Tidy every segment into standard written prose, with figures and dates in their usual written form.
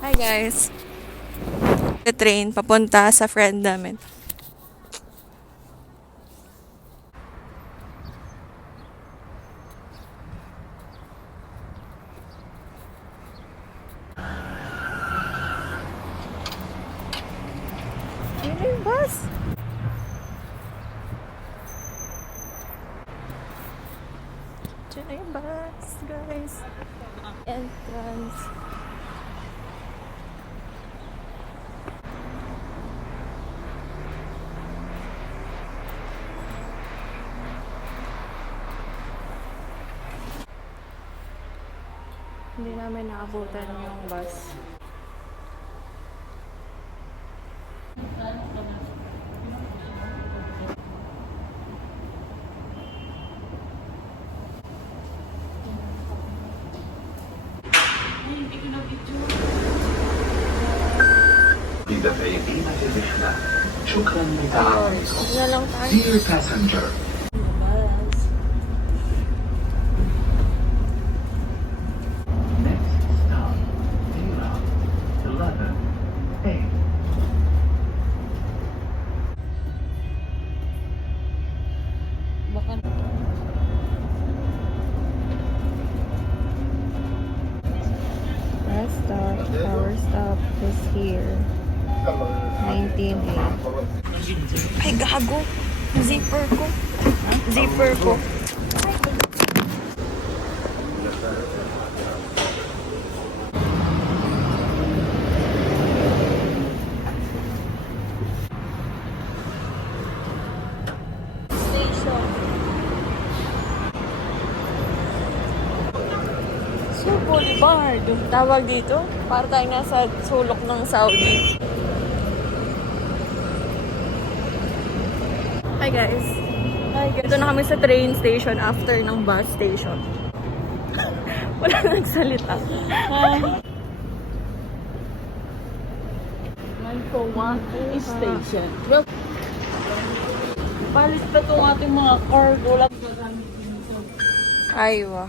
Hi guys! The train papunta sa friend namin. Yun na yung bus! Diyan na yung bus, guys. Entrance. Hindi namin naabutan yung bus. بفيدينا رحلة شكرا لتعاونكم. Na lang tayo. Dear passenger, Bus. next stop 011A. Baka last stop, our stop is here. 19A. Ay, gago! Zipper ko. Zipper ko. Station. Sur Boulevard. Tawag dito. Para tayo nasa sulok ng Saudi. Hi guys. Hi guys. Ito na kami sa train station after ng bus station. Wala nagsalita. Station. Well, palit pa itong ating mga cargo lang. Aywa.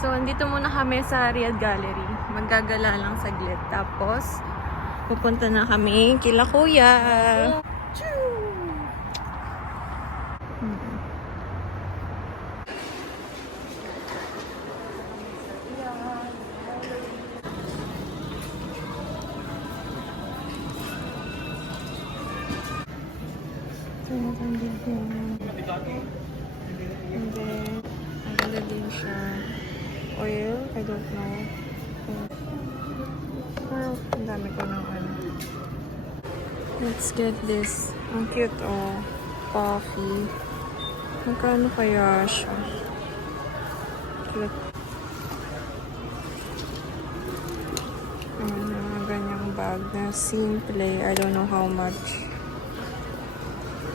So, andito muna kami sa Riyadh Gallery. Maggagala lang saglit. Tapos, pupunta na kami kila kuya. So, nandito. And then, maganda din siya. Oil? I don't know. Pero, ang dami ko ng ano. Let's get this. Ang cute, oh. Coffee. Magkano kaya siya? Cute. Ganyang bag na simple. I don't know how much.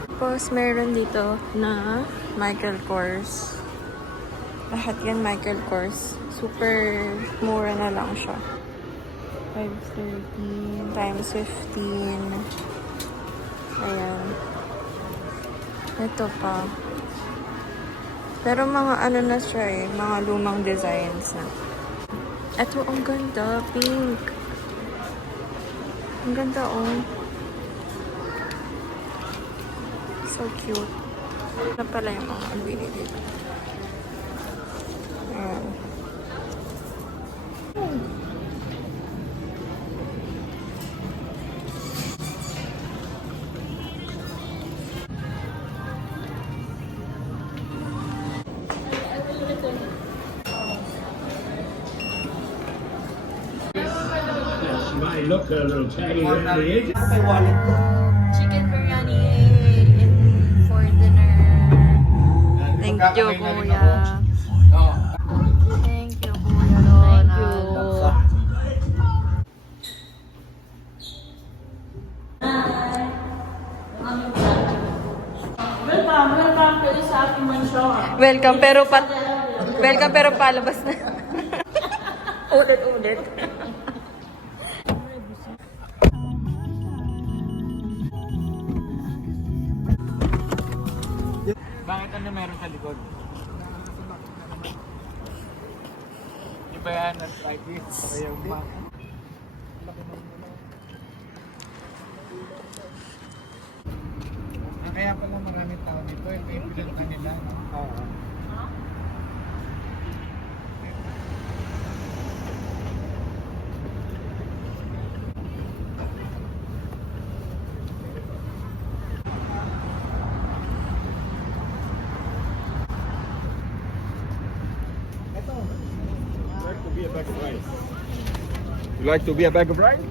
Tapos, meron dito na Michael Kors. Lahat yan Michael Kors. Super mura na lang siya. 530 times 15. Ayan. Ito pa. Pero mga ano na siya eh. Mga lumang designs na. Ito, ang ganda. Pink. Ang ganda oh. So cute. Ano pala yung mga binili dito? Ayan. look, a little taggy around the edges. Chicken biryani in for dinner. Thank you, Kuya. Thank you, Kuya Ronald. Welcome kayo sa aking mansyon. Welcome pero palabas na. Ulit-ulit. Bakit ano meron sa likod? Di ba yan at arthritis? Kaya kaya pala maraming tao dito, ito yung pinunta nila. Oo. You like to be a bag of rice?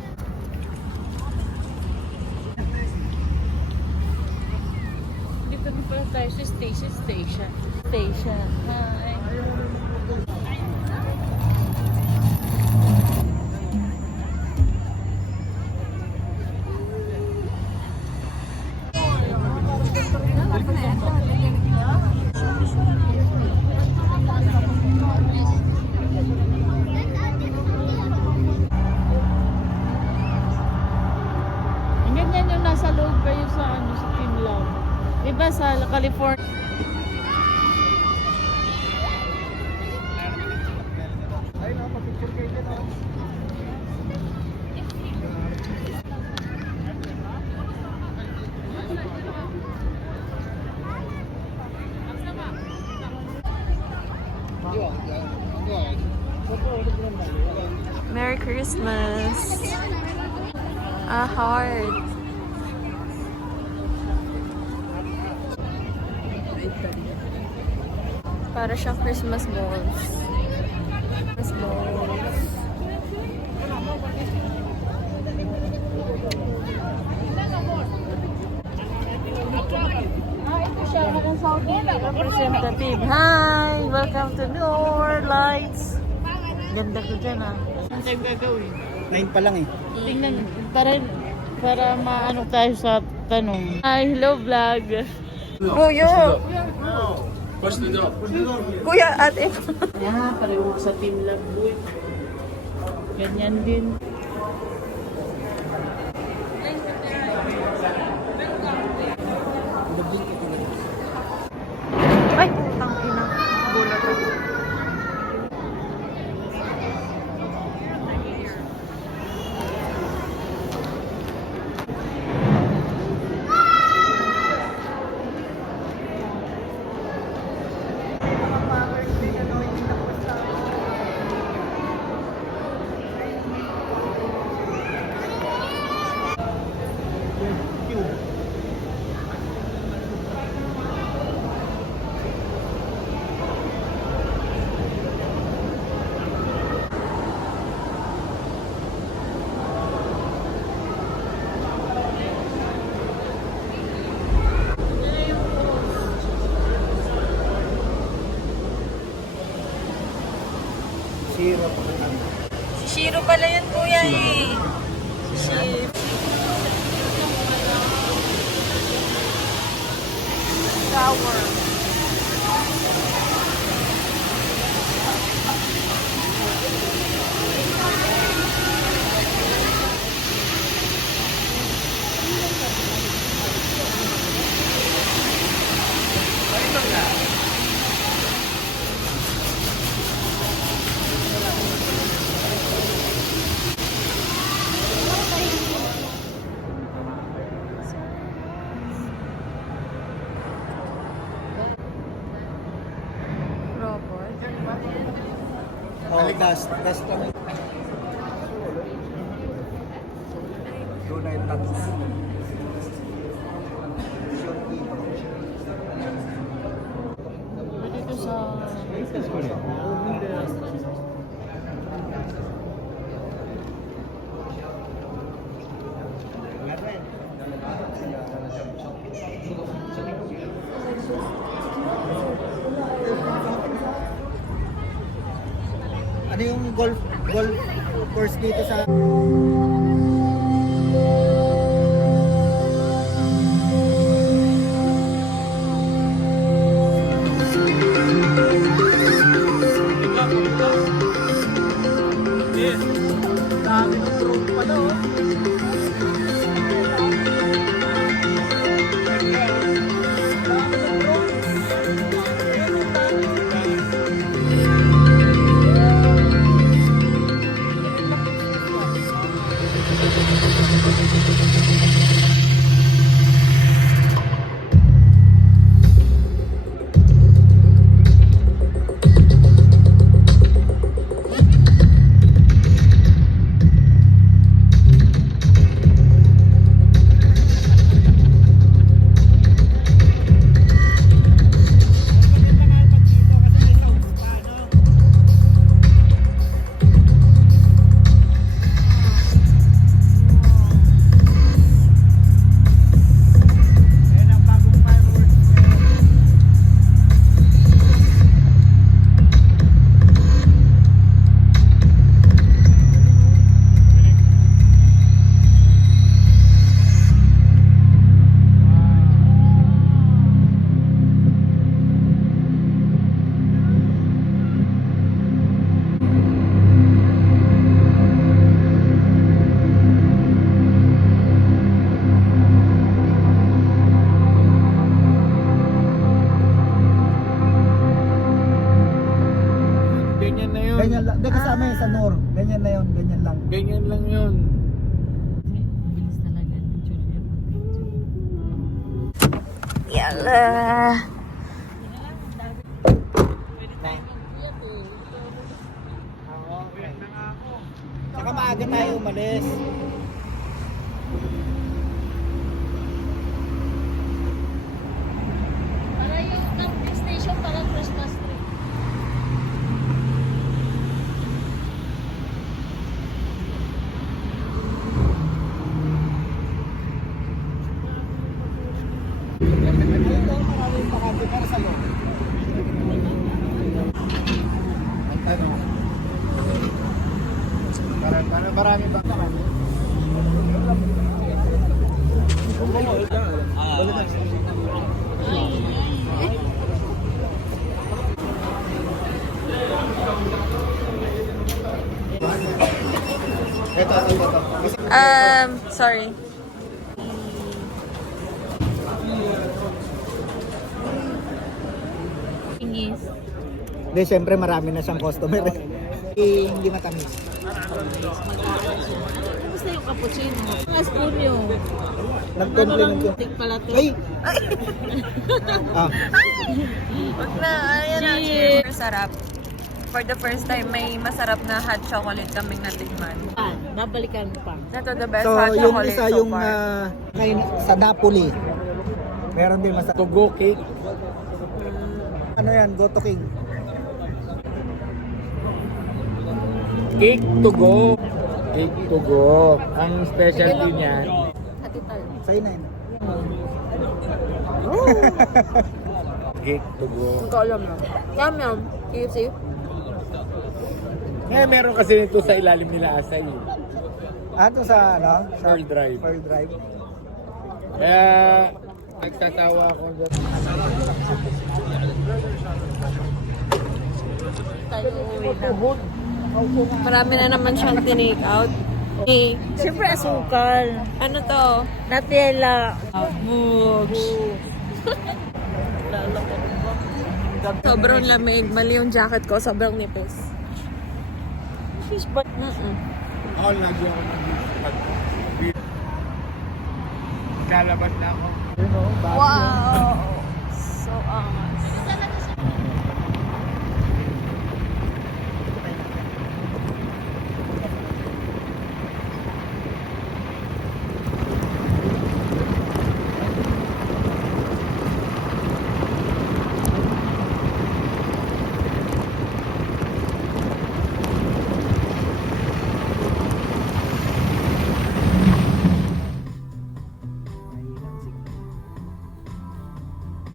Dito na pala tayo sa station. Hi. Ang ganyan yung nasa loob kayo sa sa Finland. Diba sa California? Ay, napapicture kayo dyan, oh. Merry Christmas. A heart. Para siyang Christmas balls. Christmas balls. Representative. Hi! Welcome to Norlights. Ganda ko dyan ah. Saan tayo gagawin? 9 pa lang eh. Tingnan, para maano tayo sa tanong. Hi, hello vlog. Kuya! Kuya, ate. Yeah, pareho sa Team Love Boy. Ganyan din. Ay, tangina. Gulat ako. Si Shiro pala yan, kuya eh. Si Shiro. Tower. Robot. Balik dust kami. Tunay tax. Dito sa... Ano yung golf course dito sa... Dami ng drone pala oh. Ganyan na yun. Ganyan lang. Hindi kasama yun sa Nor. Ganyan na yun. Ganyan lang. Ganyan lang yun. Bilis talaga ng Junior. Yala. Saka maaga tayo umalis. Para yung camping station, parang Christmas tree. Ito, maraming bakante para sa loob. Ano? Para marami ba? Ito. Sorry. Tingis. Hindi, syempre marami na siyang customer. Hindi matamis. Kamusta yung cappuccino? Ang spoon yun. Nag-compliment ko. Tik pala to. Ay! Ah, Wag na, ayan na. Cheers. Super sarap. For the first time, may masarap na hot chocolate kaming natikman. Babalikan mo pa. Ito the best so, hot yung chocolate isa so yung far. sa Napoli. Meron din masarap. Togo cake. Ano yan? Goto King. Cake to go. Cake to go. Ang specialty niya. Hatital. Sa'yo na yun. Cake to go. Hindi ko alam na. Yum yum. KFC? Meron kasi nito sa ilalim nila Asay. Ato sa ano? Sa Pearl Drive. Pearl Drive. Kaya nagsasawa ako doon. Tayo uwi na. Marami na naman siyang tinake out. Eh, Siyempre asukal. ano to? Nutella. Bugs. Sobrang lamig. Mali yung jacket ko. Sobrang nipis. Fish but Ako lagi ako Kalabas na ako. Wow! So angas.